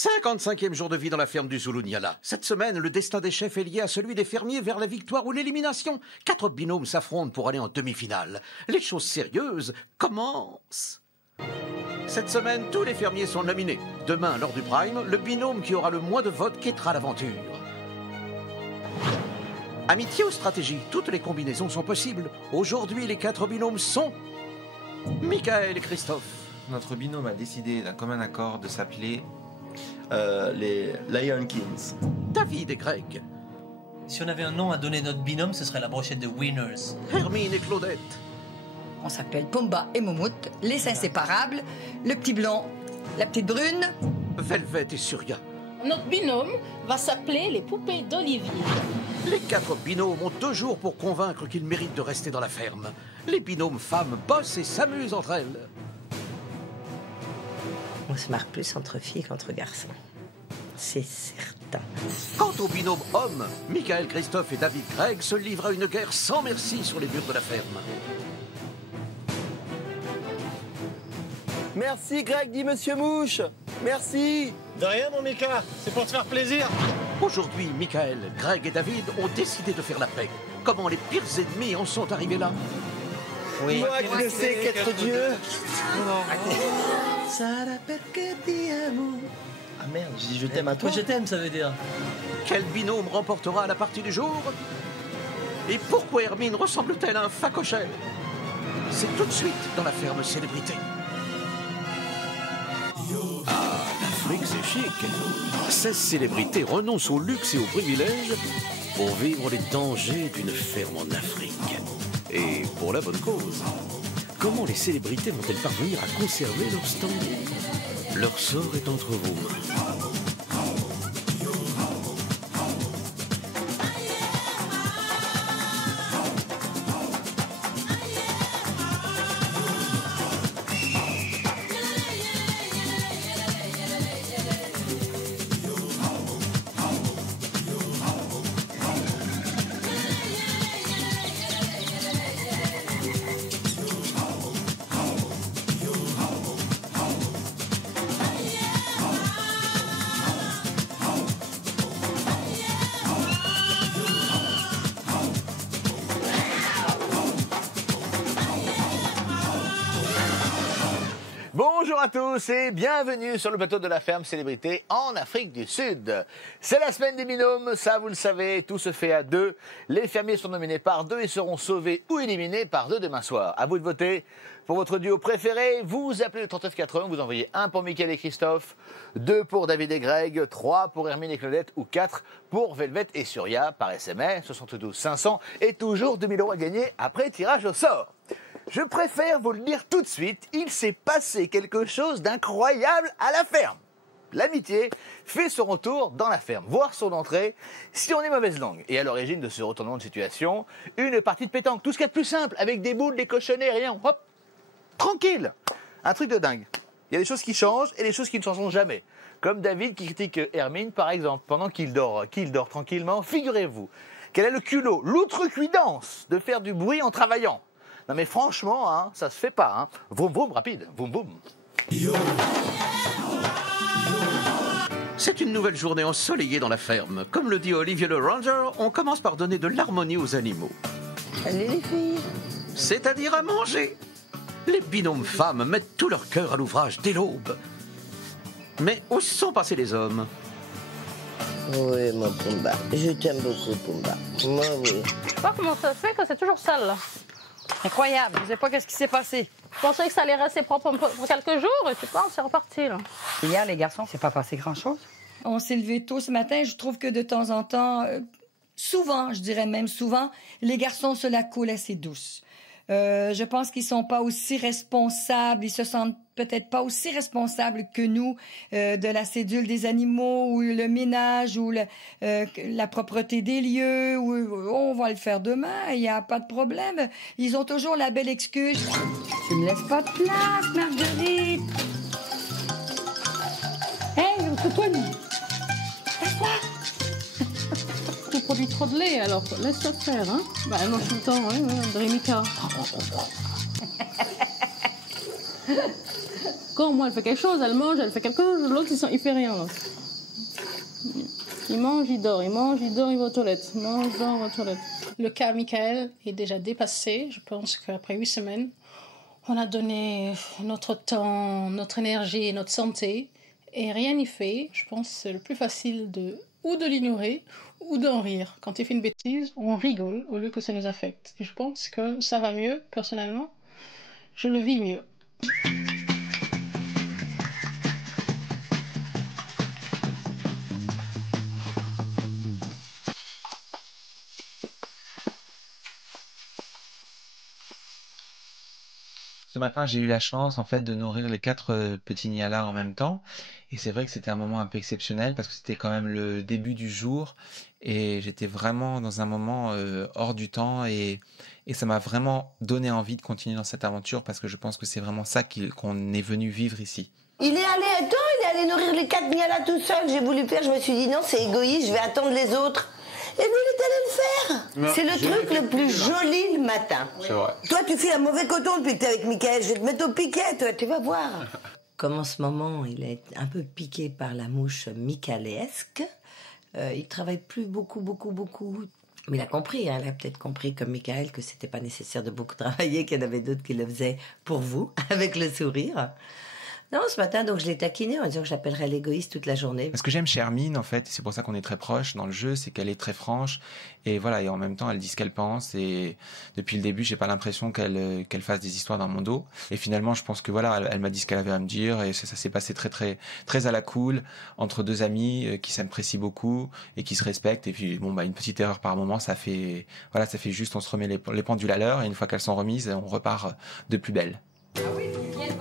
55e jour de vie dans la ferme du Zulu Nyala. Cette semaine, le destin des chefs est lié à celui des fermiers vers la victoire ou l'élimination. 4 binômes s'affrontent pour aller en demi-finale. Les choses sérieuses commencent. Cette semaine, tous les fermiers sont nominés. Demain, lors du prime, le binôme qui aura le moins de votes quittera l'aventure. Amitié ou stratégie, toutes les combinaisons sont possibles. Aujourd'hui, les 4 binômes sont Michael et Christophe. Notre binôme a décidé d'un commun accord de s'appeler les Lion Kings. David et Greg. Si on avait un nom à donner à notre binôme, ce serait la brochette de Winners. Hermine et Claudette. On s'appelle Pumba et Moumout, les inséparables, le petit blond, la petite brune. Velvet et Surya. Notre binôme va s'appeler les poupées d'Olivier. Les 4 binômes ont 2 jours pour convaincre qu'ils méritent de rester dans la ferme. Les binômes femmes bossent et s'amusent entre elles. On se marre plus entre filles qu'entre garçons. C'est certain. Quant aux binômes hommes, Michael, Christophe et David Craig se livrent à une guerre sans merci sur les murs de la ferme. Merci Greg, dit Monsieur Mouche. Merci. De rien mon Mika, c'est pour te faire plaisir. Aujourd'hui, Michael, Greg et David ont décidé de faire la paix. Comment les pires ennemis en sont arrivés là? Oui. Moi qui ne sais qu'être Dieu. Ah merde, je dis je t'aime à toi. Moi je t'aime, ça veut dire. Quel binôme remportera la partie du jour? Et pourquoi Hermine ressemble-t-elle à un facochère? C'est tout de suite dans la ferme célébrité. Ah, l'Afrique c'est chic. 16 célébrités renoncent au luxe et aux privilèges pour vivre les dangers d'une ferme en Afrique. Et pour la bonne cause. Comment les célébrités vont-elles parvenir à conserver leur standing? Leur sort est entre vos mains. Bonjour à tous et bienvenue sur le plateau de la ferme célébrité en Afrique du Sud. C'est la semaine des binômes, ça vous le savez, tout se fait à 2. Les fermiers sont nominés par 2 et seront sauvés ou éliminés par 2 demain soir. À vous de voter pour votre duo préféré. Vous appelez le 3980, vous envoyez 1 pour Michael et Christophe, 2 pour David et Greg, 3 pour Hermine et Claudette ou 4 pour Velvet et Surya par SMS, 72 500 et toujours 2000 € à gagner après tirage au sort. Je préfère vous le dire tout de suite, il s'est passé quelque chose d'incroyable à la ferme. L'amitié fait son retour dans la ferme, voire son entrée, si on est mauvaise langue. Et à l'origine de ce retournement de situation, une partie de pétanque, tout ce qu'il y a de plus simple, avec des boules, des cochonnets, rien, hop, tranquille. Un truc de dingue. Il y a des choses qui changent et des choses qui ne changeront jamais. Comme David qui critique Hermine, par exemple, pendant qu'il dort tranquillement, figurez-vous qu'elle a le culot, l'outrecuidance de faire du bruit en travaillant. Non mais franchement, hein, ça se fait pas. Hein. Vroom vroom rapide, vroom vroom. C'est une nouvelle journée ensoleillée dans la ferme. Comme le dit Olivier le Ranger, on commence par donner de l'harmonie aux animaux. Allez les filles. C'est-à-dire à manger. Les binômes femmes mettent tout leur cœur à l'ouvrage dès l'aube. Mais où sont passés les hommes? Oui, mon Pumba. Je t'aime beaucoup, Pumba. Moi, oui. Je sais pas comment ça se fait que c'est toujours sale, là. Incroyable, je sais pas qu'est-ce qui s'est passé. Je pensais que ça allait rester propre pour quelques jours et tu penses, c'est reparti, là. Hier, les garçons, c'est pas passé grand-chose. On s'est levé tôt ce matin. Je trouve que de temps en temps, souvent, je dirais même souvent, les garçons se la coulent assez douce. Je pense qu'ils sont pas aussi responsables, ils se sentent peut-être pas aussi responsables que nous de la cédule des animaux ou le ménage ou la propreté des lieux. Ou on va le faire demain, il y a pas de problème. Ils ont toujours la belle excuse. Tu me laisses pas de place, Marguerite. Hey, c'est toi, lui. Tu produis trop de lait, alors laisse-toi faire, hein. Bah, moi, tout le temps, hein, Rémika. Quand moi, elle fait quelque chose, elle mange, elle fait quelque chose, l'autre, il fait rien. L'autre. Il mange, il dort, il mange, il dort, il va aux toilettes. Il mange, dort, il va aux toilettes. Le cas Michael est déjà dépassé. Je pense qu'après 8 semaines, on a donné notre temps, notre énergie et notre santé et rien n'y fait. Je pense que c'est le plus facile ou de l'ignorer ou d'en rire. Quand il fait une bêtise, on rigole au lieu que ça nous affecte. Et je pense que ça va mieux, personnellement. Je le vis mieux. Ce matin, j'ai eu la chance en fait de nourrir les 4 petits Nialas en même temps. Et c'est vrai que c'était un moment un peu exceptionnel parce que c'était quand même le début du jour. Et j'étais vraiment dans un moment hors du temps. Et ça m'a vraiment donné envie de continuer dans cette aventure parce que je pense que c'est vraiment ça qu'on est venu vivre ici. Il est allé nourrir les 4 Nialas tout seul. J'ai voulu faire, je me suis dit non, c'est égoïste, je vais attendre les autres. Et lui, il est allé le faire. C'est le truc le plus joli le matin. C'est vrai. Toi, tu fais un mauvais coton depuis que t'es avec Michael. Je vais te mettre au piquet, toi, tu vas voir. Comme en ce moment, il est un peu piqué par la mouche michaelesque, il travaille plus beaucoup. Mais il a compris, hein, il a peut-être compris comme Michael que c'était pas nécessaire de beaucoup travailler, qu'il y en avait d'autres qui le faisaient pour vous, avec le sourire. Non, ce matin, donc je l'ai taquiné en disant que j'appellerais l'égoïste toute la journée. Ce que j'aime chez Hermine, en fait, et c'est pour ça qu'on est très proches dans le jeu, c'est qu'elle est très franche. Et voilà, et en même temps, elle dit ce qu'elle pense. Et depuis le début, j'ai pas l'impression qu'elle fasse des histoires dans mon dos. Et finalement, je pense que voilà, elle m'a dit ce qu'elle avait à me dire. Et ça s'est passé très à la cool, entre 2 amis qui s'apprécient beaucoup et qui se respectent. Et puis, bon, une petite erreur par moment, ça fait juste, on se remet les pendules à l'heure. Et une fois qu'elles sont remises, on repart de plus belle.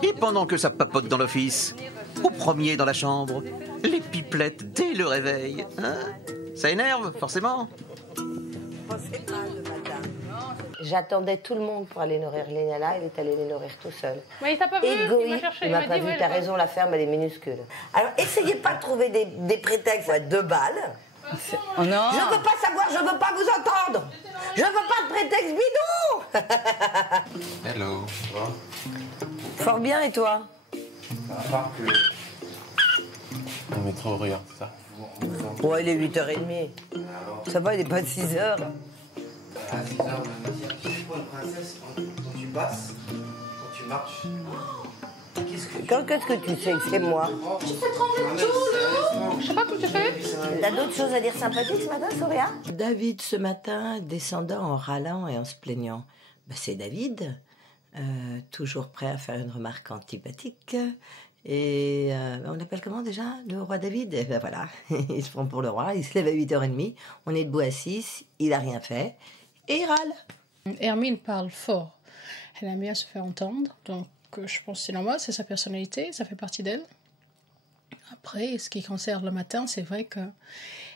Et pendant que ça papote dans l'office, au premier dans la chambre, les pipelettes dès le réveil. Hein, ça énerve, forcément. J'attendais tout le monde pour aller nourrir les Nialas. Il est allé les nourrir tout seul. Mais il t'a pas vu, il m'a cherché. Il m'a pas vu, t'as raison, la ferme, elle est minuscule. Alors, essayez pas de trouver des prétextes. Faut être 2 balles. Oh non. Je veux pas savoir, je veux pas vous entendre. Je veux pas de prétexte bidon. Hello. Fort bien, et toi? À part que... On met trop rire, c'est ça. Ouais, il est 8h30. Ça va, il est pas 6h. À 6h, tu sais pour une princesse, quand tu passes, quand tu marches... Qu'est-ce que tu sais que c'est moi? Tu fais trembler tout le... Je sais pas comment tu fais. T'as d'autres choses à dire sympathiques ce matin, Soria? David, ce matin, descendant en râlant et en se plaignant. C'est David, toujours prêt à faire une remarque antipathique. Et on l'appelle comment déjà? Le roi David? Et ben voilà, il se prend pour le roi, il se lève à 8h30, on est debout à 6, il a rien fait, et il râle. Hermine parle fort. Elle aime bien se faire entendre, donc je pense que c'est normal, c'est sa personnalité, ça fait partie d'elle. Après, ce qui concerne le matin, c'est vrai que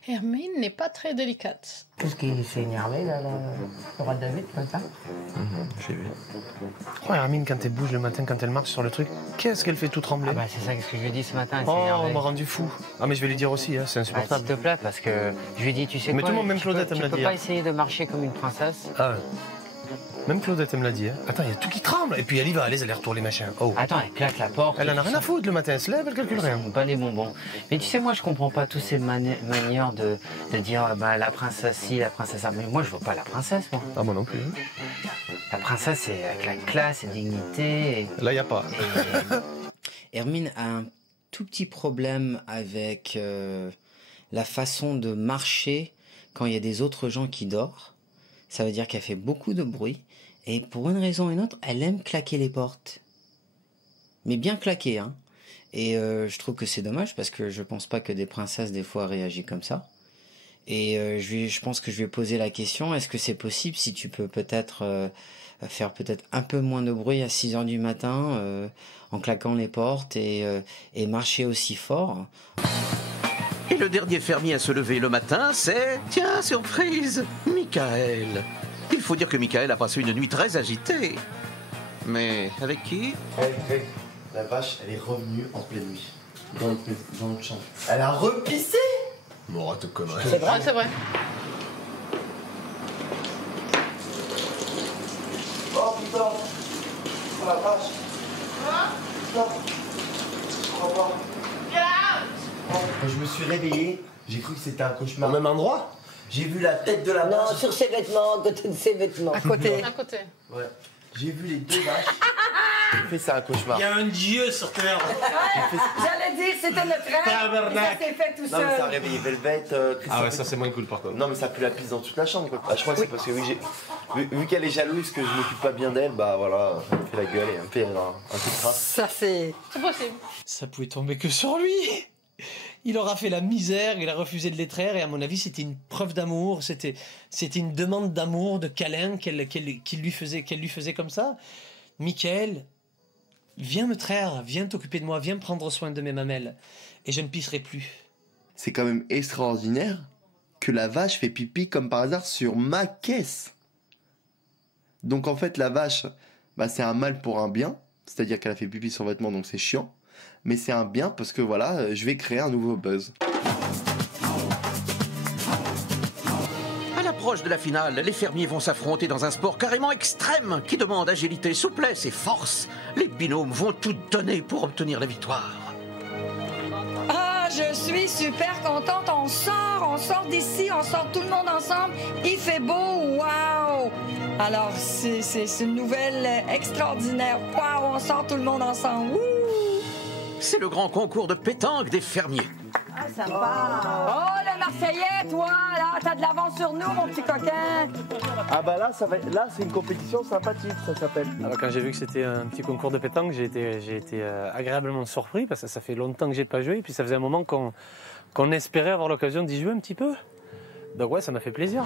Hermine n'est pas très délicate. Qu'est-ce qui s'est énervé, là, le roi David, comme ça? J'ai vu. Oh, Hermine, quand elle bouge le matin, quand elle marche sur le truc, qu'est-ce qu'elle fait tout trembler? Ah bah c'est ça que je lui ai dit ce matin, elle s'est Oh, énervée. on m'a rendu fou. Ah, mais je vais lui dire aussi, hein, c'est insupportable. S'il te plaît, parce que je lui ai dit, tu sais mais quoi, tout le monde, même Claudette, elle me l'a dit. Tu peux pas essayer de marcher comme une princesse. Ah, même Claudette, elle me l'a dit. Hein. Attends, il y a tout qui tremble. Et puis elle y va, les allers-retours, les machins. Oh. Attends, elle claque la porte. Elle en a rien à foutre le matin, elle se lève, elle calcule rien. Pas les bonbons. Mais tu sais, moi, je comprends pas toutes ces manières de dire bah, la princesse ci, la princesse ça. Mais moi, je veux pas la princesse, moi. Ah, moi non plus. La princesse, c'est avec la classe et dignité. Et... Là, il n'y a pas. Hermine a un tout petit problème avec la façon de marcher quand il y a des autres gens qui dorment. Ça veut dire qu'elle fait beaucoup de bruit. Et pour une raison ou une autre, elle aime claquer les portes. Mais bien claquer, hein. Et je trouve que c'est dommage parce que je pense pas que des princesses, des fois, réagissent comme ça. Et je pense que je vais poser la question, est-ce que c'est possible si tu peux peut-être faire peut-être un peu moins de bruit à 6h du matin en claquant les portes et marcher aussi fort? Et le dernier fermier à se lever le matin, c'est... Tiens, surprise, Michael. Il faut dire que Michael a passé une nuit très agitée. Mais avec qui? Avec Greg. La vache, elle est revenue en pleine nuit. Dans notre chambre. Elle a repissé. Bon, arrête de conneries. C'est vrai, c'est vrai. Oh putain. Oh la vache. Quand je me suis réveillé, j'ai cru que c'était un cauchemar. Au même endroit? J'ai vu la tête de la vache. Non, sur ses vêtements, à côté de ses vêtements. À côté. À côté. Ouais. J'ai vu les 2 vaches. J'ai fait ça un cauchemar. Il y a un dieu sur Terre. J'allais dire, c'était notre rêve. Et ça s'est fait tout Non, mais ça a seul. réveillé Velvet. Ah ouais, ça c'est moins cool par contre. Non, mais ça pue la pisse dans toute la chambre. Quoi. Ah, je crois que c'est parce que vu qu'elle est jalouse que je m'occupe pas bien d'elle, bah voilà, elle me fait la gueule et un peu de trace. Ça, c'est... C'est possible. Ça pouvait tomber que sur lui. Il aura fait la misère, il a refusé de les traire et à mon avis c'était une preuve d'amour, c'était une demande d'amour, de câlin qu'elle lui faisait comme ça. Michael, viens me traire, viens t'occuper de moi, viens prendre soin de mes mamelles et je ne pisserai plus. C'est quand même extraordinaire que la vache fait pipi comme par hasard sur ma caisse. Donc en fait la vache, bah, c'est un mal pour un bien, c'est-à-dire qu'elle a fait pipi sur vêtements donc c'est chiant. Mais c'est un bien parce que voilà, je vais créer un nouveau buzz. À l'approche de la finale, les fermiers vont s'affronter dans un sport carrément extrême qui demande agilité, souplesse et force. Les binômes vont tout donner pour obtenir la victoire. Ah, je suis super contente. On sort d'ici, on sort tout le monde ensemble. Il fait beau, waouh! Alors, c'est une nouvelle extraordinaire. Waouh, on sort tout le monde ensemble. Wouh! C'est le grand concours de pétanque des fermiers. Ah, sympa. Oh, le Marseillais, toi, là, t'as de l'avance sur nous, mon petit coquin. Ah bah là, là c'est une compétition sympathique, ça s'appelle. Alors quand j'ai vu que c'était un petit concours de pétanque, j'ai été agréablement surpris parce que ça fait longtemps que j'ai pas joué et puis ça faisait un moment qu'on espérait avoir l'occasion d'y jouer un petit peu. Donc ouais, ça m'a fait plaisir.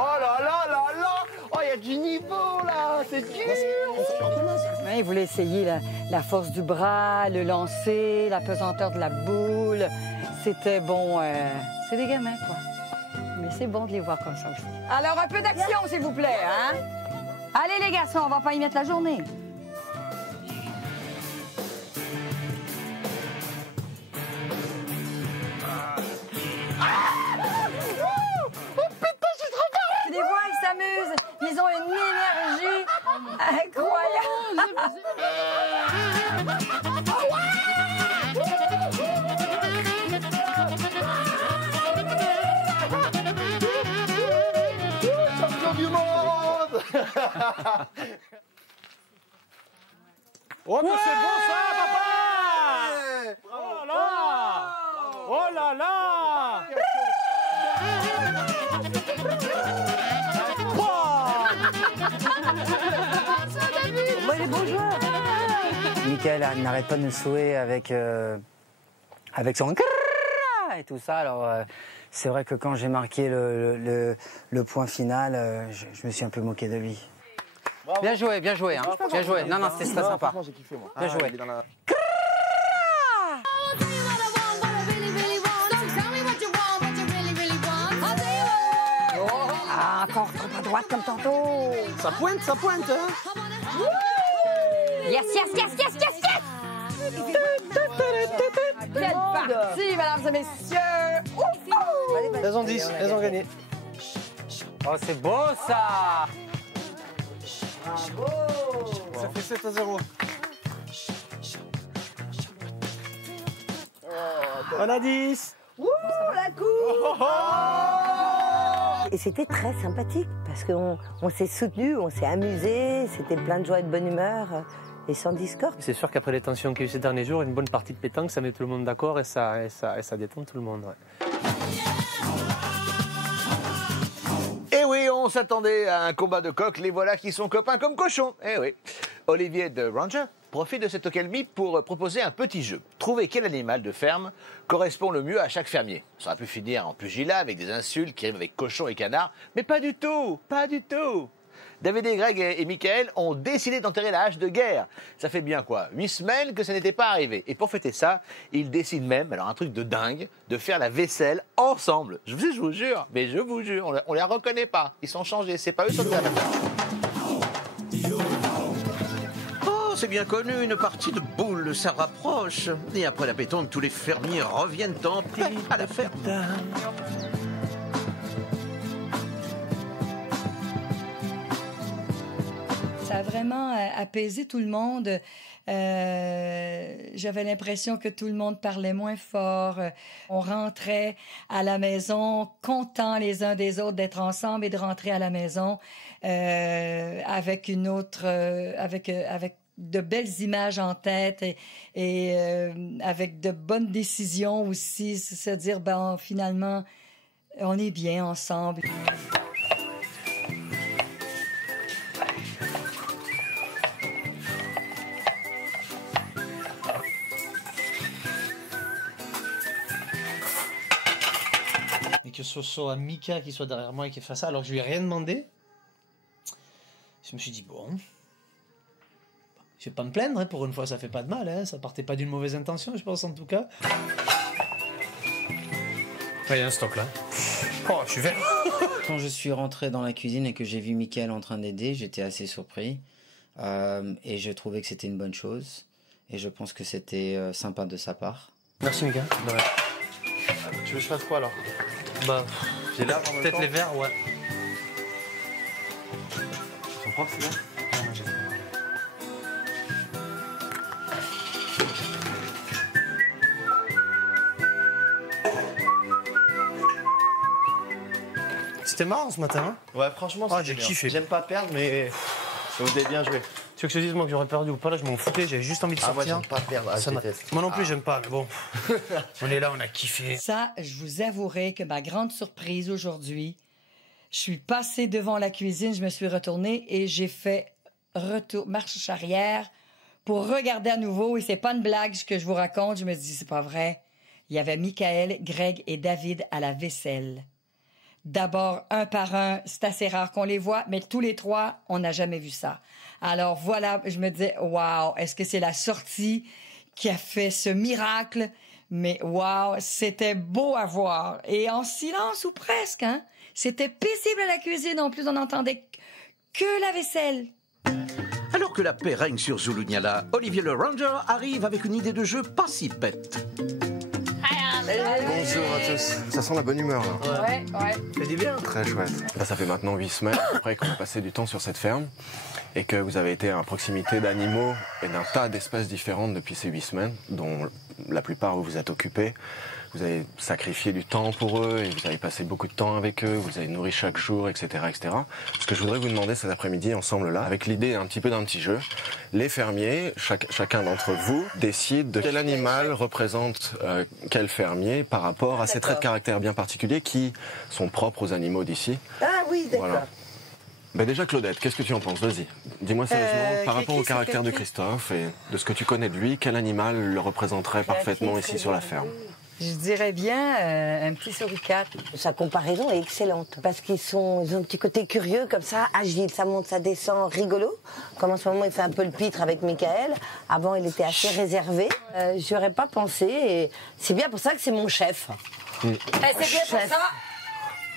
Oh là là là là! Oh, il y a du niveau là! C'est dur! Ouais, il voulait essayer la force du bras, le lancer, la pesanteur de la boule. C'était bon, c'est des gamins, quoi. Mais c'est bon de les voir comme ça aussi. Alors, un peu d'action, s'il vous plaît, hein? Allez, les garçons, on va pas y mettre la journée. Tu les vois, ils s'amusent. Ils ont une énergie incroyable. Champion du monde! Oh mais c'est beau ça, papa! Oh là là! Oh là là! Moi, il est beau joueur. Michael n'arrête pas de nous saouler avec son et tout ça. Alors c'est vrai que quand j'ai marqué le point final, je me suis un peu moqué de lui. Bravo. Bien joué, bien joué. Hein. Bien joué. Non, non, c'était très sympa. J'ai kiffé, moi. Bien joué. Ah, encore trop à droite comme tantôt. Ça pointe, hein? Yes, yes, yes, yes, yes, yes! Quelle partie, mesdames et messieurs! Elles ont 10, elles ont gagné. Oh, c'est beau ça! Ça fait 7-0. On a 10. Ouh, la coupe! Et c'était très sympathique parce qu'on s'est soutenus, on s'est amusés, c'était plein de joie et de bonne humeur et sans discorde. C'est sûr qu'après les tensions qu'il y a eu ces derniers jours, une bonne partie de pétanque, ça met tout le monde d'accord et ça détend tout le monde. Ouais. Eh oui, on s'attendait à un combat de coqs, les voilà qui sont copains comme cochons. Eh oui. Olivier de Ranger profite de cette accalmie pour proposer un petit jeu. Trouver quel animal de ferme correspond le mieux à chaque fermier. Ça aurait pu finir en pugilat avec des insultes qui riment avec cochon et canard, mais pas du tout, pas du tout. David et Greg et Michael ont décidé d'enterrer la hache de guerre. Ça fait bien quoi 8 semaines que ça n'était pas arrivé. Et pour fêter ça, ils décident même, alors un truc de dingue, de faire la vaisselle ensemble. Je vous jure, mais je vous jure, on les reconnaît pas. Ils sont changés, c'est pas eux qui sont de la C'est c'est bien connu, une partie de boules, ça rapproche. Et après la pétanque, tous les fermiers reviennent en paix à la ferme. Ça a vraiment apaisé tout le monde. J'avais l'impression que tout le monde parlait moins fort. On rentrait à la maison contents les uns des autres d'être ensemble et de rentrer à la maison avec une autre, avec de belles images en tête et avec de bonnes décisions aussi. Se dire, ben finalement, on est bien ensemble. Que ce soit Mika qui soit derrière moi et qui fasse ça, alors que je lui ai rien demandé. Je me suis dit, bon, je vais pas me plaindre, hein, pour une fois ça fait pas de mal, hein, ça partait pas d'une mauvaise intention, je pense en tout cas. Il y a un stock là. Oh, je suis vert. Quand je suis rentré dans la cuisine et que j'ai vu Mickaël en train d'aider, j'étais assez surpris. Et je trouvais que c'était une bonne chose. Et je pense que c'était sympa de sa part. Merci Mika. Ouais. Tu veux que je fasse quoi alors? Bah, j'ai là peut-être les verts, ouais. Ils sont propres, c'est bien? C'était marrant ce matin, hein? Ouais, franchement, j'ai kiffé. J'aime pas perdre, mais vous avez bien joué. Tu veux que je te dise, moi, que j'aurais perdu ou pas? Là, je m'en foutais, j'avais juste envie de sortir. Moi, j'aime pas perdre. Moi non plus, j'aime pas, mais bon. On est là, on a kiffé. Ça, je vous avouerai que ma grande surprise aujourd'hui, je suis passée devant la cuisine, je me suis retournée et j'ai fait marche arrière pour regarder à nouveau. Et c'est pas une blague que je vous raconte, je me dis, c'est pas vrai. Il y avait Mickaël, Greg et David à la vaisselle. D'abord, un par un, c'est assez rare qu'on les voit, mais tous les trois, on n'a jamais vu ça. Alors voilà, je me disais, waouh, est-ce que c'est la sortie qui a fait ce miracle? Mais waouh, c'était beau à voir. Et en silence ou presque, hein? C'était paisible à la cuisine, en plus on n'entendait que la vaisselle. Alors que la paix règne sur Zulunyala, Olivier le Ranger arrive avec une idée de jeu pas si bête. Bonjour à tous. Ça sent la bonne humeur là. Ouais. Ça dit bien. Très chouette. Là, ça fait maintenant 8 semaines après qu'on a passé du temps sur cette ferme et que vous avez été à proximité d'animaux et d'un tas d'espèces différentes depuis ces 8 semaines, dont la plupart vous vous êtes occupés. Vous avez sacrifié du temps pour eux et vous avez passé beaucoup de temps avec eux, vous avez nourri chaque jour, etc., etc. Ce que je voudrais vous demander cet après-midi ensemble là, avec l'idée un petit peu d'un petit jeu, les fermiers, chacun d'entre vous, décide de quel animal représente quel fermier par rapport à ces traits de caractère bien particuliers qui sont propres aux animaux d'ici. Ah oui, d'accord. Voilà. Ben déjà Claudette, qu'est-ce que tu en penses? Vas-y, dis-moi sérieusement, par rapport au caractère de Christophe et de ce que tu connais de lui, quel animal le représenterait parfaitement ici sur la ferme? Je dirais bien un petit suricate. Sa comparaison est excellente parce ils ont un petit côté curieux comme ça, agile, ça monte, ça descend, rigolo. Comme en ce moment il fait un peu le pitre avec Mickaël. Avant il était assez réservé. J'y aurais pas pensé et c'est bien pour ça que c'est mon chef. C'est bien pour ça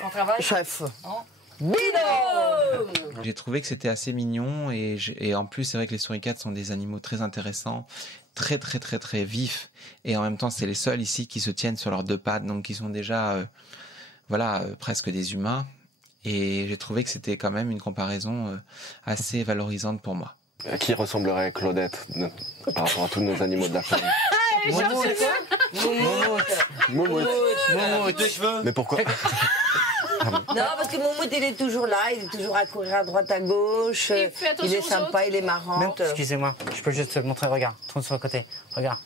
qu'on travaille. Chef. J'ai trouvé que c'était assez mignon et en plus c'est vrai que les souricates sont des animaux très intéressants, très très très très vifs et en même temps c'est les seuls ici qui se tiennent sur leurs deux pattes, donc qui sont déjà presque des humains, et j'ai trouvé que c'était quand même une comparaison assez valorisante pour moi. À qui ressemblerait Claudette par rapport à tous nos animaux de la ferme? Moumoute. Mais pourquoi? Non, parce que Moumoute, il est toujours là, il est toujours à courir à droite, à gauche. Il est sympa, il est marrant. Excusez-moi, je peux juste te montrer, regarde, tourne sur le côté, regarde.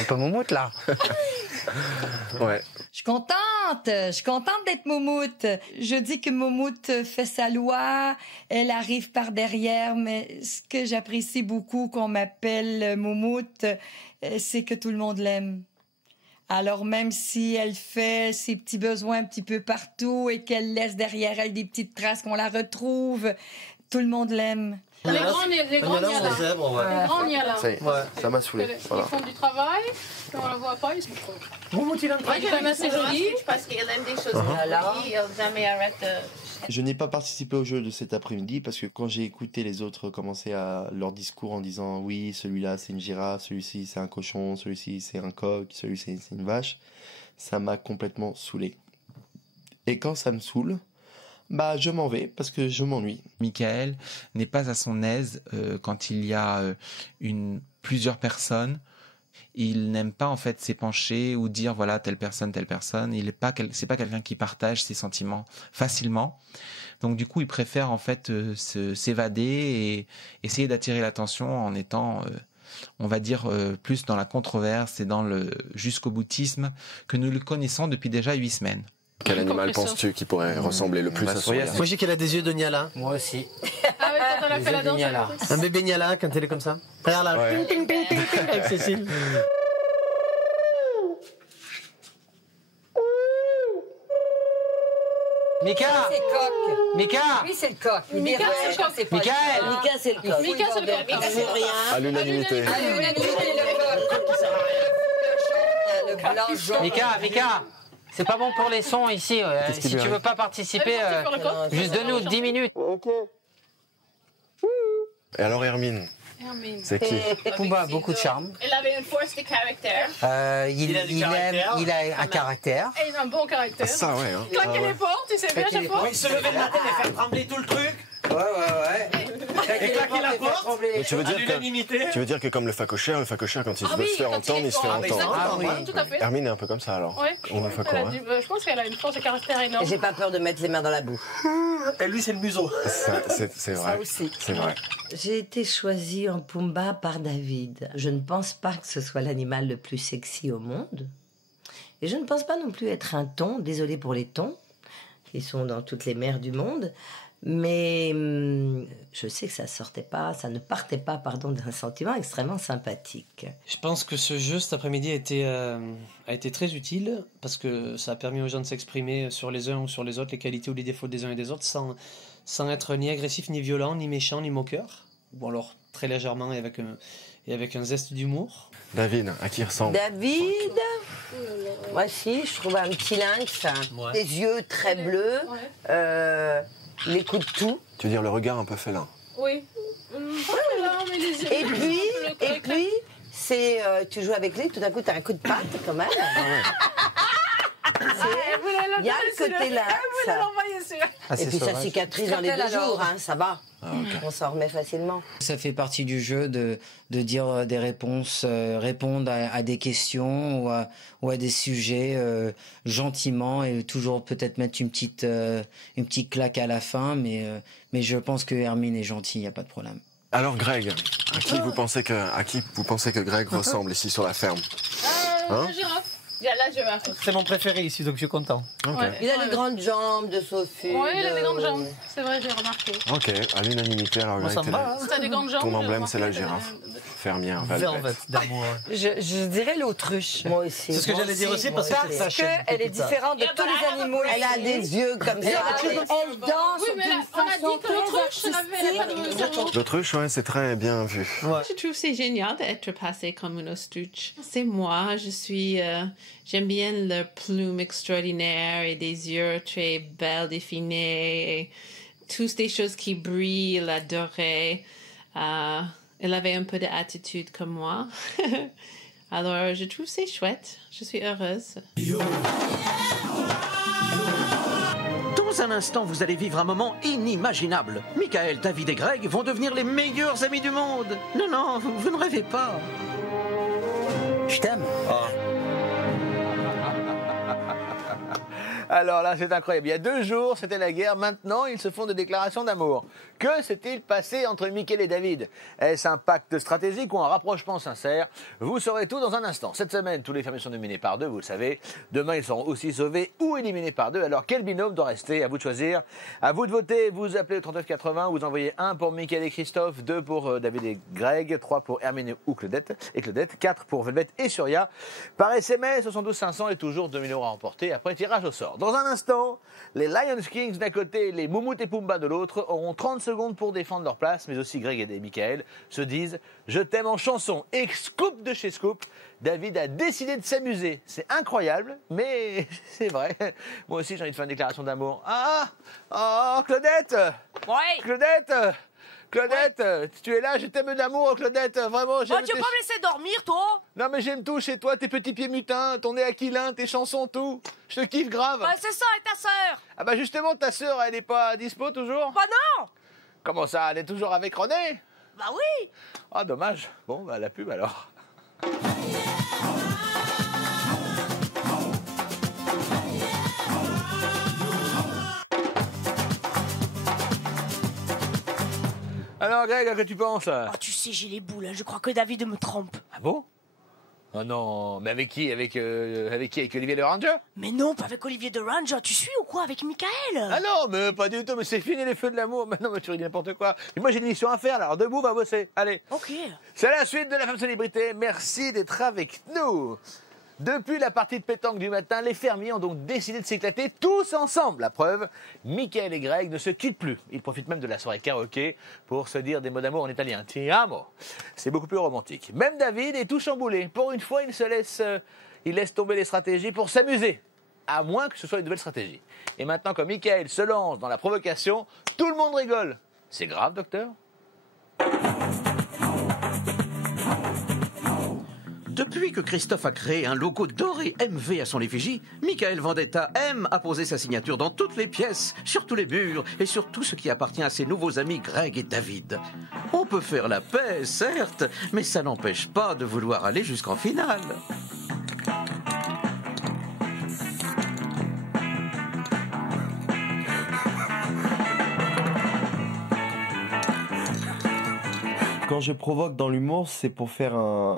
Un peu Moumoute, là. Ouais. Je suis contente d'être Moumoute. Je dis que Moumoute fait sa loi, elle arrive par derrière, mais ce que j'apprécie beaucoup qu'on m'appelle Moumoute, c'est que tout le monde l'aime. Alors même si elle fait ses petits besoins un petit peu partout et qu'elle laisse derrière elle des petites traces qu'on la retrouve, tout le monde l'aime. Les grands Niala. Les grands Niala. Ça m'a saoulé. Voilà. Ils font du travail, puis on ne le voit pas, ils sont trop. Il est quand même assez joli. Parce qu'il aime des choses jolies, il jamais arrête de... Je n'ai pas participé au jeu de cet après-midi parce que quand j'ai écouté les autres commencer à leur discours en disant oui, celui-là c'est une girafe, celui-ci c'est un cochon, celui-ci c'est un coq, celui-ci c'est une vache, ça m'a complètement saoulé. Et quand ça me saoule, bah je m'en vais parce que je m'ennuie. Michael n'est pas à son aise quand il y a plusieurs personnes. Il n'aime pas en fait s'épancher ou dire voilà telle personne. C'est pas quelqu'un qui partage ses sentiments facilement. Donc du coup, il préfère en fait s'évader et essayer d'attirer l'attention en étant, on va dire, plus dans la controverse et dans le jusqu'au boutisme que nous le connaissons depuis déjà 8 semaines. Quel animal penses-tu qui pourrait ressembler le plus à Soya? Moi, j'ai qu'elle a des yeux de Niala. Moi aussi. Ah oui, quand on a fait la danse. Un bébé Niala quand elle est comme ça. Regarde là. Ouais. Ting, ting, ting, ting, ting, avec Cécile. Mika, C'est le coq. Mika, Lui, c'est le coq. Mika, c'est le coq. C'est pas Michael. Mika, c'est le coq. Mika, c'est le coq. Il fait rien. À l'unanimité. Le blanc jaune. Mika, c'est pas bon pour les sons ici. Qu'est-ce qui Si lui tu veux arrive pas participer, Allez, sortez pour le coq. juste donne-nous 10 minutes. Et alors Hermine, c'est qui? Pumba a beaucoup de charme. Il avait une force de caractère. Il a un caractère. Et il a un bon caractère. Ça ouais. Hein. Claquer les portes, il sait bien à chaque fois. Il se levait le matin et faire trembler tout le truc. Ouais. Et claquer la porte. Mais tu veux dire que comme le facochère quand il veut se faire entendre, il se fait entendre. Ah oui. Tout à fait. Hermine est un peu comme ça alors. Ouais. On le fait quoi, hein? Je pense qu'elle a une force de caractère énorme. Et j'ai pas peur de mettre les mains dans la boue. Et lui, c'est le museau. C'est vrai. Ça aussi. C'est vrai. J'ai été choisie en Pumba par David. Je ne pense pas que ce soit l'animal le plus sexy au monde. Et je ne pense pas non plus être un thon, désolé pour les thons, qui sont dans toutes les mers du monde. Mais je sais que ça ne partait pas d'un sentiment extrêmement sympathique. Je pense que ce jeu cet après-midi a été très utile parce que ça a permis aux gens de s'exprimer sur les uns ou sur les autres, les qualités ou les défauts des uns et des autres, sans être ni agressif, ni violent, ni méchant, ni moqueur. Ou alors très légèrement et avec un zeste d'humour. David, à qui ressemble? David, moi si, je trouve un petit lynx, des yeux très bleus, il écoute tout. Tu veux dire le regard un peu félin? Oui. Et puis, c'est tu joues avec lui, tout d'un coup, t'as un coup de patte quand même. Il y a le côté là. Et puis ça cicatrise dans les 2 jours, hein, ça va. On s'en remet facilement. Ça fait partie du jeu de dire des réponses, répondre à des questions ou à des sujets gentiment et toujours peut-être mettre une petite claque à la fin, mais je pense que Hermine est gentille, il n'y a pas de problème. Alors Greg, à qui vous pensez que Greg ressemble ici sur la ferme? La girafe. La girafe. C'est mon préféré ici, donc je suis content. Okay. Ouais. Il a les grandes jambes de Sophie. Oui, il a des grandes jambes. C'est vrai, j'ai remarqué. Ok, à l'unanimité, alors Greg, t'as des grandes jambes. Ton emblème, c'est la girafe. Fermière, Velvet. d'amour. Je dirais l'autruche. Moi aussi. C'est ce que j'allais dire aussi parce qu'elle est différente de tous les animaux. Elle a des yeux comme ça. Elle danse d'une façon très. L'autruche, ouais, c'est très bien vu. Ouais. Je trouve c'est génial d'être passé comme une autruche. C'est moi, j'aime bien leur plume extraordinaire et des yeux très belles, définis, et toutes des choses qui brillent, la dorée. Elle avait un peu d'attitude comme moi. Alors, je trouve c'est chouette. Je suis heureuse. Dans un instant, vous allez vivre un moment inimaginable. Michael, David et Greg vont devenir les meilleurs amis du monde. Non, vous ne rêvez pas. Je t'aime. Alors là, c'est incroyable. Il y a 2 jours, c'était la guerre. Maintenant, ils se font des déclarations d'amour. Que s'est-il passé entre Michael et David? Est-ce un pacte stratégique ou un rapprochement sincère? Vous saurez tout dans un instant. Cette semaine, tous les fermiers sont nominés par 2, vous le savez. Demain, ils seront aussi sauvés ou éliminés par 2. Alors, quel binôme doit rester? À vous de choisir. À vous de voter. Vous appelez le 3980. Vous envoyez 1 pour Michael et Christophe, 2 pour David et Greg, 3 pour Hermine ou Claudette, 4 pour Velvet et Surya. Par SMS, 72 500 et toujours 2000 € à remporter après tirage au sort. Dans un instant, les Lion Kings d'un côté, les Moumout et Pumba de l'autre auront 30 secondes pour défendre leur place, mais aussi Greg et Michael se disent « Je t'aime » en chanson. Et scoop de chez Scoop, David a décidé de s'amuser. C'est incroyable, mais c'est vrai. Moi aussi, j'ai envie de faire une déclaration d'amour. Claudette! Ouais. Claudette, tu es là, je t'aime d'amour, Claudette, vraiment. Tu vas pas me laisser dormir, toi? Non, mais j'aime tout chez toi, tes petits pieds mutins, ton nez aquilin, tes chansons, tout. Je te kiffe grave. Ouais, c'est ça, et ta sœur? Ah bah justement, ta sœur, elle est pas dispo toujours? Bah non. Comment ça, elle est toujours avec René? Bah oui. Ah, dommage. Bon, bah la pub alors. Alors Greg, à quoi tu penses? Oh, tu sais, j'ai les boules, je crois que David me trompe. Ah bon? Oh non, mais avec qui? Avec Olivier de Ranger? Mais non, pas avec Olivier de Ranger, tu suis ou quoi? Avec Michael? Ah non, mais pas du tout, mais c'est fini les feux de l'amour. Mais non, mais tu dis n'importe quoi. Et moi j'ai une mission à faire, là. Alors debout, va bosser. Allez. Ok. C'est la suite de la femme célébrité. Merci d'être avec nous. Depuis la partie de pétanque du matin, les fermiers ont donc décidé de s'éclater tous ensemble. La preuve, Michael et Greg ne se quittent plus. Ils profitent même de la soirée karaoké pour se dire des mots d'amour en italien. Ti amo. C'est beaucoup plus romantique. Même David est tout chamboulé. Pour une fois, il laisse tomber les stratégies pour s'amuser. À moins que ce soit une nouvelle stratégie. Et maintenant, quand Michael se lance dans la provocation, tout le monde rigole. C'est grave, docteur? Depuis que Christophe a créé un logo doré MV à son effigie, Michael Vendetta aime apposer sa signature dans toutes les pièces, sur tous les murs et sur tout ce qui appartient à ses nouveaux amis Greg et David. On peut faire la paix, certes, mais ça n'empêche pas de vouloir aller jusqu'en finale. Quand je provoque dans l'humour, c'est pour faire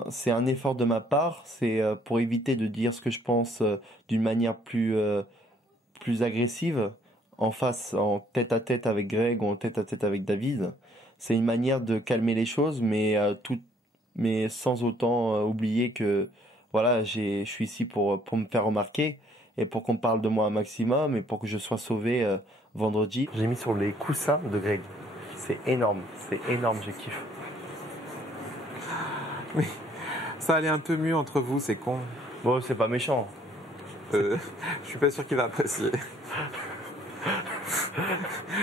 c'est un effort de ma part, c'est pour éviter de dire ce que je pense d'une manière plus agressive, en face, en tête à tête avec Greg ou en tête à tête avec David. C'est une manière de calmer les choses, mais sans autant oublier que voilà, je suis ici pour me faire remarquer et pour qu'on parle de moi un maximum et pour que je sois sauvé vendredi. J'ai mis sur les coussins de Greg. C'est énorme, je kiffe. Oui, ça allait un peu mieux entre vous, c'est con. Bon, c'est pas méchant. Je suis pas sûr qu'il va apprécier.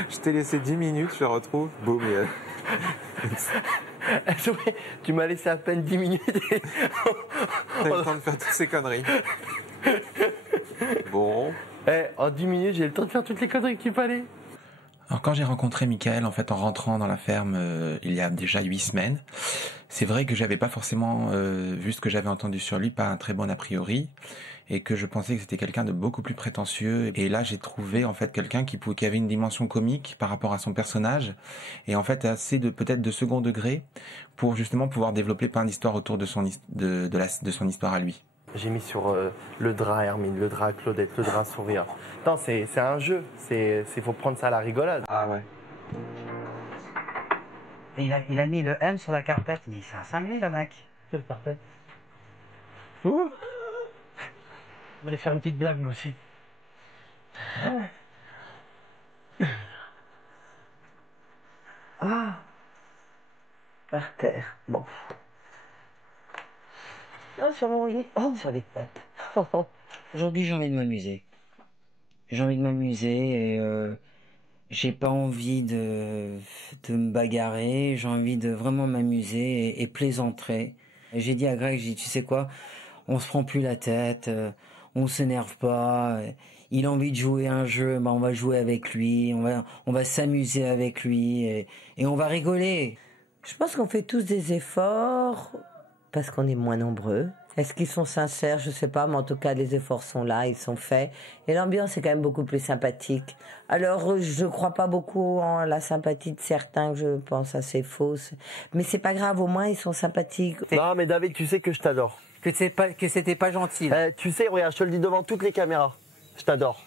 Je t'ai laissé 10 minutes, je le retrouve. Boum. Tu m'as laissé à peine 10 minutes. T'as eu le temps de faire toutes ces conneries. Bon. En 10 minutes, j'ai eu le temps de faire toutes les conneries qu'il fallait. Alors quand j'ai rencontré Michael, en fait, en rentrant dans la ferme il y a déjà 8 semaines, c'est vrai que j'avais pas forcément vu ce que j'avais entendu sur lui, pas un très bon a priori, et que je pensais que c'était quelqu'un de beaucoup plus prétentieux. Et là, j'ai trouvé en fait quelqu'un qui avait une dimension comique par rapport à son personnage, et en fait assez peut-être de second degré pour justement pouvoir développer plein d'histoires autour de son histoire à lui. J'ai mis sur le drap à Hermine, le drap à Claudette, le drap à Sourire. Non, c'est un jeu. Faut prendre ça à la rigolade. Ah ouais. Il a mis le M sur la carpette. Il dit, c'est un cinglé, le mec. Quelle carpette? On va aller faire une petite blague, moi aussi. Ah. Par terre. Bon. Oh, sur mon lit. Oh, sur les pattes. Aujourd'hui, j'ai envie de m'amuser. J'ai envie de m'amuser et j'ai pas envie de me bagarrer. J'ai envie de vraiment m'amuser et plaisanter. Et j'ai dit à Greg, tu sais quoi, on se prend plus la tête, on s'énerve pas. Il a envie de jouer un jeu, on va jouer avec lui, on va s'amuser avec lui et on va rigoler. Je pense qu'on fait tous des efforts parce qu'on est moins nombreux. Est-ce qu'ils sont sincères? Je sais pas, mais en tout cas, les efforts sont là, ils sont faits. Et l'ambiance est quand même beaucoup plus sympathique. Alors, je crois pas beaucoup en la sympathie de certains, que je pense assez fausse. Mais c'est pas grave, au moins, ils sont sympathiques. Non, mais David, tu sais que je t'adore. Que c'était pas gentil. Tu sais, regarde, je te le dis devant toutes les caméras. Je t'adore.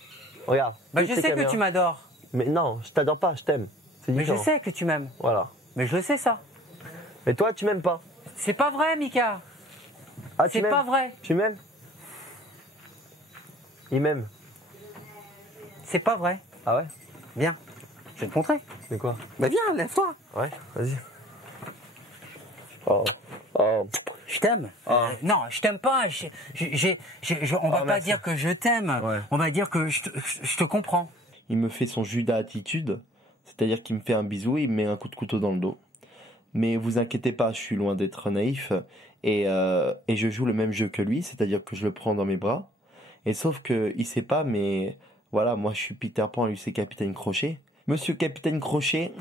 Regarde. Bah, je sais que tu m'adores. Mais non, je t'adore pas, je t'aime. Mais je sais que tu m'aimes. Voilà. Mais je sais ça. Mais toi, tu m'aimes pas. C'est pas vrai, Mika. Ah, c'est pas vrai. Tu m'aimes? Il m'aime. C'est pas vrai. Ah ouais? Viens, je vais te montrer. C'est quoi? Bah viens, lève-toi. Ouais, vas-y. Oh. Oh. Je t'aime. Oh. Non, je t'aime pas. On va pas merci. dire que je t'aime. Ouais. On va dire que je te comprends. Il me fait son Judas attitude, c'est-à-dire qu'il me fait un bisou et il me met un coup de couteau dans le dos. Mais vous inquiétez pas, je suis loin d'être naïf et je joue le même jeu que lui, c'est-à-dire que je le prends dans mes bras. Et sauf qu'il sait pas, mais voilà, moi je suis Peter Pan et lui c'est Capitaine Crochet. Monsieur Capitaine Crochet,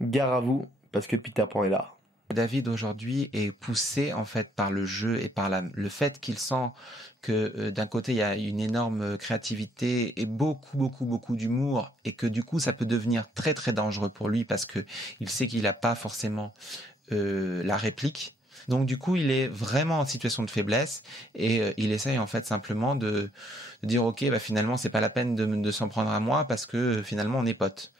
gare à vous, parce que Peter Pan est là. David aujourd'hui est poussé en fait par le jeu et par le fait qu'il sent que d'un côté il y a une énorme créativité et beaucoup d'humour et que du coup ça peut devenir très très dangereux pour lui parce que il sait qu'il n'a pas forcément la réplique. Donc du coup il est vraiment en situation de faiblesse et il essaye en fait simplement de dire ok bah finalement c'est pas la peine de s'en prendre à moi parce que finalement on est potes.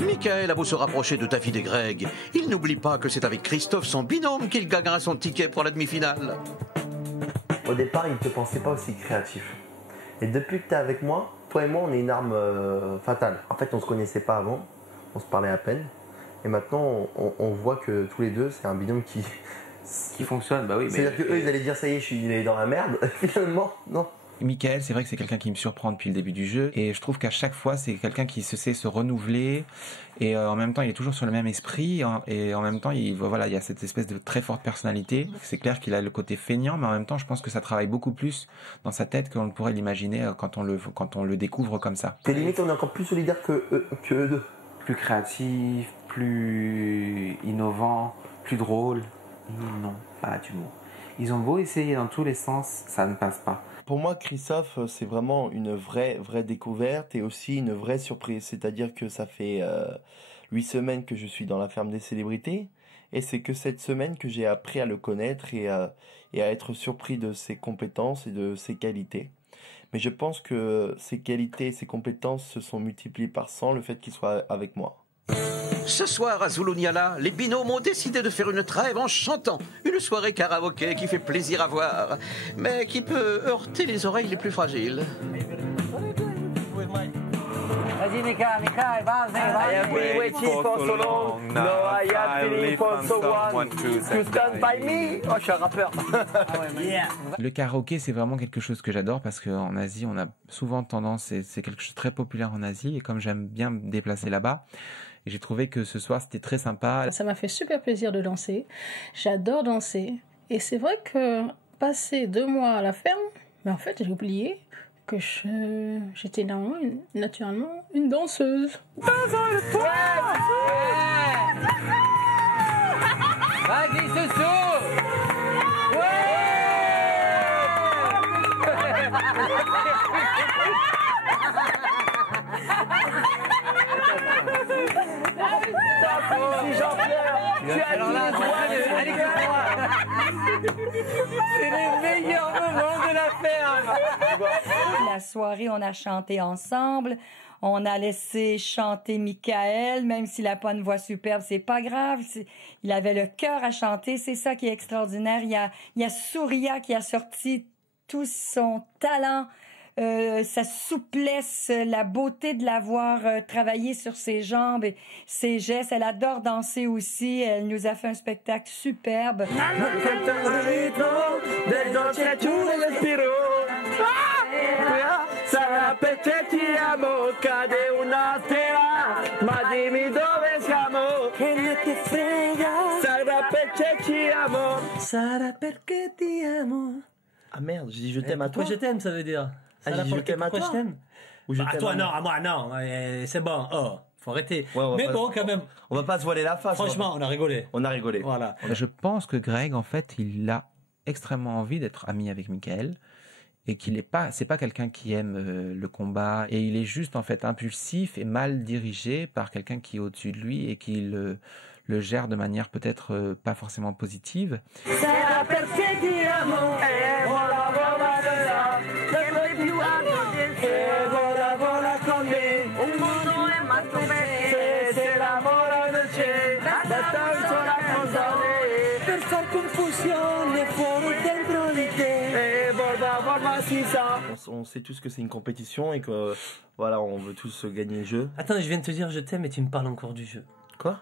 Michael a beau se rapprocher de David et Greg, il n'oublie pas que c'est avec Christophe, son binôme, qu'il gagnera son ticket pour la demi-finale. Au départ, il ne te pensait pas aussi créatif. Et depuis que tu es avec moi, toi et moi, on est une arme fatale. En fait, on ne se connaissait pas avant, on se parlait à peine. Et maintenant, on voit que tous les deux, c'est un binôme qui fonctionne, bah oui. C'est-à-dire qu'eux, ils allaient dire ça y est, il est dans la merde. Finalement, non. Michael, c'est vrai que c'est quelqu'un qui me surprend depuis le début du jeu et je trouve qu'à chaque fois c'est quelqu'un qui sait se renouveler et en même temps il est toujours sur le même esprit et en même temps il y a cette espèce de très forte personnalité. C'est clair qu'il a le côté feignant mais en même temps je pense que ça travaille beaucoup plus dans sa tête qu'on ne pourrait l'imaginer quand on le découvre comme ça. T'es limite on est encore plus solidaire que eux deux. Plus créatif, plus innovant, plus drôle. Non, pas d'humour. Ils ont beau essayer dans tous les sens, ça ne passe pas. Pour moi, Christophe, c'est vraiment une vraie découverte et aussi une vraie surprise. C'est-à-dire que ça fait 8 semaines que je suis dans la ferme des célébrités et c'est que cette semaine que j'ai appris à le connaître et à être surpris de ses compétences et de ses qualités. Mais je pense que ses qualités et ses compétences se sont multipliées par 100 le fait qu'il soit avec moi. Ce soir à Zuluniala, les binômes ont décidé de faire une trêve en chantant. Une soirée karaoké qui fait plaisir à voir, mais qui peut heurter les oreilles les plus fragiles. Vas-y Michael, vas-y. I have been waiting for so long. No, I have been for someone to stand by me. Oh, je suis un rappeur. Yeah. Le karaoké, c'est vraiment quelque chose que j'adore parce qu'en Asie, on a souvent tendance, c'est quelque chose de très populaire en Asie et comme j'aime bien me déplacer là-bas, et j'ai trouvé que ce soir, c'était très sympa. Ça m'a fait super plaisir de danser. J'adore danser. Et c'est vrai que passer 2 mois à la ferme, mais en fait, j'ai oublié que j'étais naturellement une danseuse. Besoin de toi. Vas-y, Soussou. Alors là, c'est les meilleurs moments de la ferme. La soirée, on a chanté ensemble. On a laissé chanter Michael, même s'il n'a pas une voix superbe, c'est pas grave. Il avait le cœur à chanter, c'est ça qui est extraordinaire. Il y a Souria qui a sorti tout son talent, sa souplesse, la beauté de l'avoir travaillé sur ses jambes et ses gestes. Elle adore danser aussi. Elle nous a fait un spectacle superbe. Ah merde, je dis je t'aime à toi. Pourquoi je t'aime, ça veut dire? Ah, je dis je t'aime à toi. Ou je à t'aime toi, à non, moi. à moi, non. C'est bon. Oh, faut arrêter. Ouais, Mais bon, quand même. On va pas se voiler la face. Franchement, on a rigolé. On a rigolé. Voilà. Je pense que Greg, en fait, il a extrêmement envie d'être ami avec Michael et c'est pas quelqu'un qui aime le combat et il est juste en fait impulsif et mal dirigé par quelqu'un qui est au-dessus de lui et qui le gère de manière peut-être pas forcément positive. On sait tous que c'est une compétition et que voilà, on veut tous gagner le jeu. Attends, je viens de te dire je t'aime et tu me parles encore du jeu. Quoi?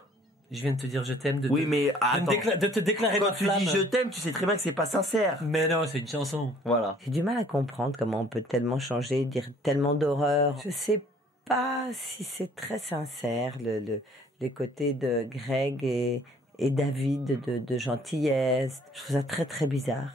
Je viens de te dire je t'aime Oui, mais attends. de te déclarer Quand ma tu flamme. dis je t'aime, tu sais très bien que c'est pas sincère. Mais non, c'est une chanson. Voilà. J'ai du mal à comprendre comment on peut tellement changer, dire tellement d'horreur. Je sais pas si c'est très sincère, les côtés de Greg et David de gentillesse. Je trouve ça très très bizarre.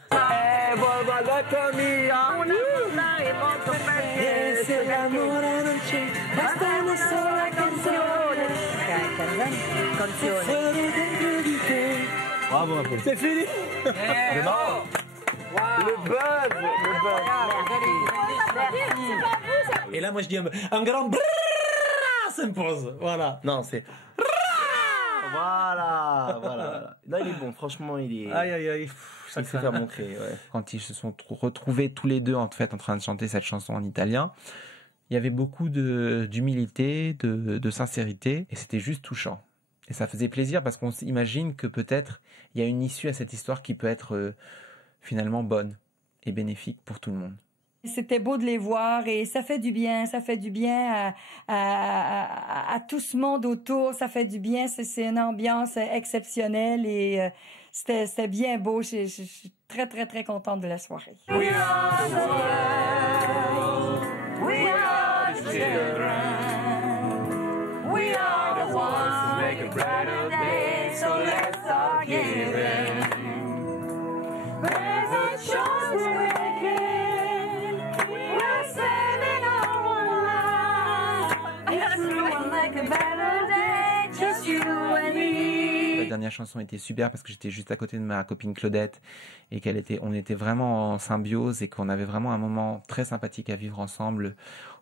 Bravo, c'est fini. Le buzz. Et là, moi, je dis un grand s'impose. Voilà. Non, c'est. Voilà. Là, il est bon. Franchement, il est. Aïe. Ça fait faire montrer. Ouais. Quand ils se sont retrouvés tous les deux en fait en train de chanter cette chanson en italien, il y avait beaucoup d'humilité, de sincérité, et c'était juste touchant. Et ça faisait plaisir parce qu'on s'imagine que peut-être il y a une issue à cette histoire qui peut être finalement bonne et bénéfique pour tout le monde. C'était beau de les voir et ça fait du bien à tout ce monde autour, ça fait du bien, c'est une ambiance exceptionnelle et c'était bien beau, je suis très très très contente de la soirée. We are the world, we are the children, we are the ones who make a brighter day, so let's start giving. There's a choice we're making, we're saving our lives. Yes, we will make a better day, just you and me. La dernière chanson était super parce que j'étais juste à côté de ma copine Claudette et on était vraiment en symbiose et qu'on avait vraiment un moment très sympathique à vivre ensemble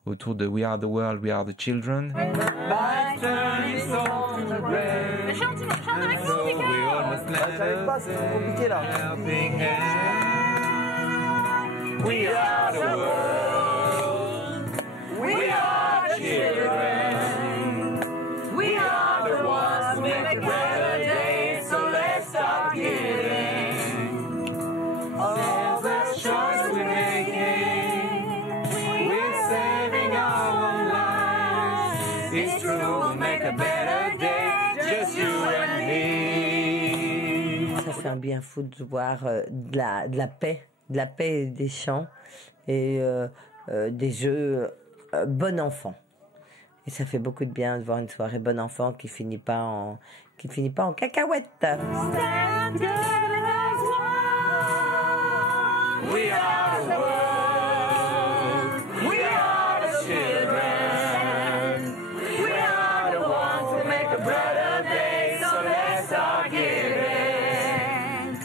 autour de We Are the World, We Are the Children. By turning soul to red. Chante avec nous, Mika. J'arrive pas, c'est trop compliqué là. We are the world. We are the children. We are the ones who make a better day. So let's start giving. All the choice we're making, we're saving our lives. It's true, we'll make a better day. Just you and me. Ça fait un bien fou de voir de la paix et des chants et des jeux bon enfant. Et ça fait beaucoup de bien de voir une soirée bon enfant qui finit pas en cacahuète. We are the world. We are the children. We are the ones who make a better day. So let's start giving.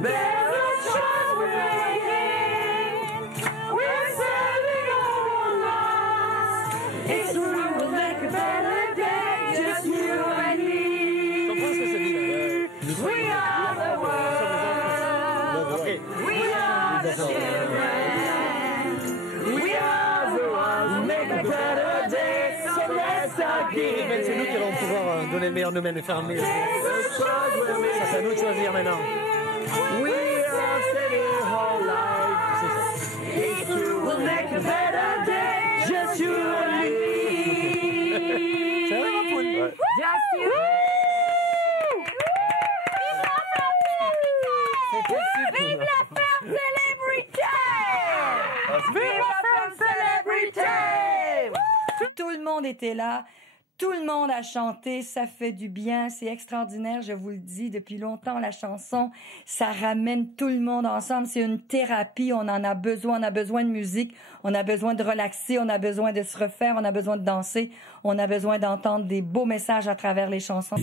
There's a choice we're making. We're saving our lives. It's true, we'll make a better day. Just you and me. We are the world. We are the children. We are the ones who make a better day. So let's start giving. C'est nous qui allons pouvoir donner le meilleur de nous-mêmes et faire un meilleur. Ça, c'est à nous de choisir maintenant. We are saving our lives. It's true, we'll make a better day. Just you and me. C'est vrai, ma poule. Just you. Vive la ferme célébrité! Vive la ferme célébrité! Tout le monde était là. Tout le monde a chanté, ça fait du bien, c'est extraordinaire, je vous le dis depuis longtemps, la chanson, ça ramène tout le monde ensemble, c'est une thérapie, on en a besoin de musique, on a besoin de relaxer, on a besoin de se refaire, on a besoin de danser, on a besoin d'entendre des beaux messages à travers les chansons.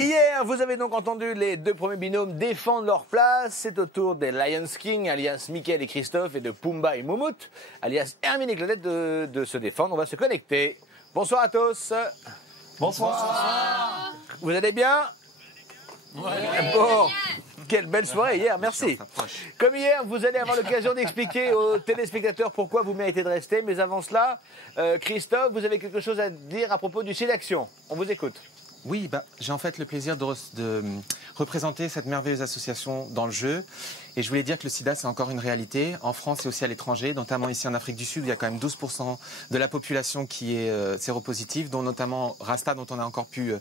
Hier, vous avez donc entendu les deux premiers binômes défendre leur place. C'est au tour des Lions King, alias Mickaël et Christophe, et de Pumba et Moumout, alias Hermine et Claudette, de se défendre. On va se connecter. Bonsoir à tous. Bonsoir. Vous allez bien? Ouais. Bon. Quelle belle soirée hier, merci. Comme hier, vous allez avoir l'occasion d'expliquer aux téléspectateurs pourquoi vous méritez de rester. Mais avant cela, Christophe, vous avez quelque chose à dire à propos du site d'action. On vous écoute. Oui, j'ai en fait le plaisir de représenter cette merveilleuse association dans le jeu. Et je voulais dire que le sida, c'est encore une réalité, en France et aussi à l'étranger, notamment ici en Afrique du Sud, où il y a quand même 12% de la population qui est séropositive, dont notamment Rasta, dont on a encore pu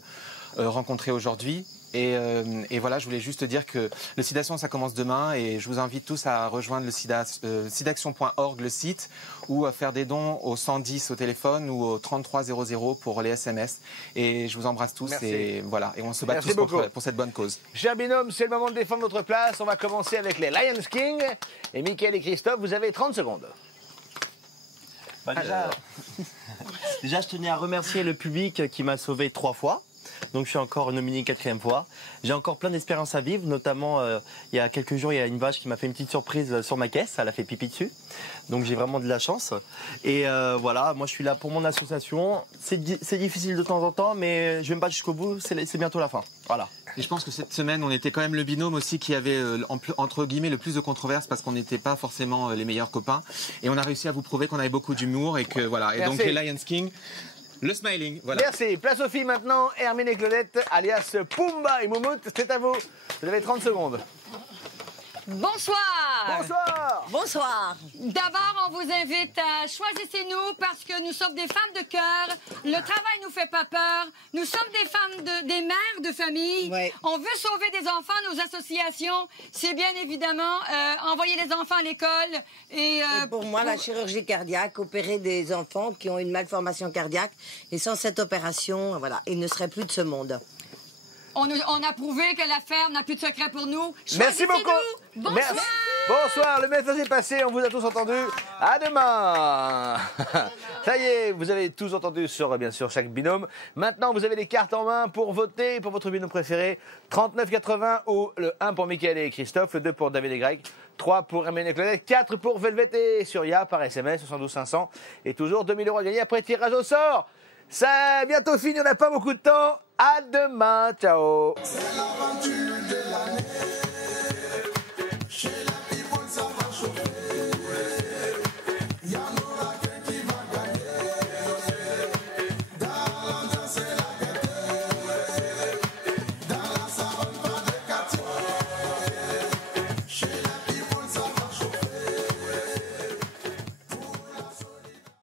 rencontrer aujourd'hui. Et voilà, je voulais juste dire que le SIDAction, ça commence demain et je vous invite tous à rejoindre le sidaction.org, le site, ou à faire des dons au 110 au téléphone ou au 3300 pour les SMS. Et je vous embrasse tous. Merci. Et voilà, et on se bat Merci tous beaucoup. pour cette bonne cause. Cher binôme, c'est le moment de défendre votre place. On va commencer avec les Lions King. Et Mickaël et Christophe, vous avez 30 secondes. Déjà, je tenais à remercier le public qui m'a sauvé 3 fois. Donc je suis encore nominé 4e fois. J'ai encore plein d'espérances à vivre, notamment il y a quelques jours, il y a une vache qui m'a fait une petite surprise sur ma caisse, elle a fait pipi dessus. Donc j'ai vraiment de la chance. Et voilà, moi je suis là pour mon association. C'est difficile de temps en temps, mais je vais me battre jusqu'au bout, c'est bientôt la fin. Voilà. Et je pense que cette semaine, on était quand même le binôme aussi qui avait, entre guillemets, le plus de controverses parce qu'on n'était pas forcément les meilleurs copains. Et on a réussi à vous prouver qu'on avait beaucoup d'humour et que voilà. Et Merci. donc les Lions King, le smiling, voilà. Merci. Place aux filles maintenant. Hermine et Claudette, alias Pumba et Moumout, c'est à vous. Vous avez 30 secondes. Bonsoir. Bonsoir. Bonsoir. D'abord, on vous invite à choisissez-nous parce que nous sommes des femmes de cœur. Le travail nous fait pas peur. Nous sommes des femmes, des mères de famille. On veut sauver des enfants. Nos associations, c'est bien évidemment envoyer les enfants à l'école. Et pour moi, la chirurgie cardiaque, opérer des enfants qui ont une malformation cardiaque. Et sans cette opération, voilà, ils ne seraient plus de ce monde. On a prouvé que la ferme n'a plus de secret pour nous. Merci beaucoup. Bonsoir. Merci. Bonsoir, le message est passé, on vous a tous entendus. À demain. Ça y est, vous avez tous entendu sur, bien sûr, chaque binôme. Maintenant, vous avez les cartes en main pour voter pour votre binôme préféré. 39,80 ou le 1 pour Mickaël et Christophe, le 2 pour David et Greg, 3 pour Hermine et Claudette, 4 pour Velvet et Surya par SMS, 72 500. Et toujours 2000 € à gagner après tirage au sort. Ça a bientôt fini, on n'a pas beaucoup de temps. À demain, ciao.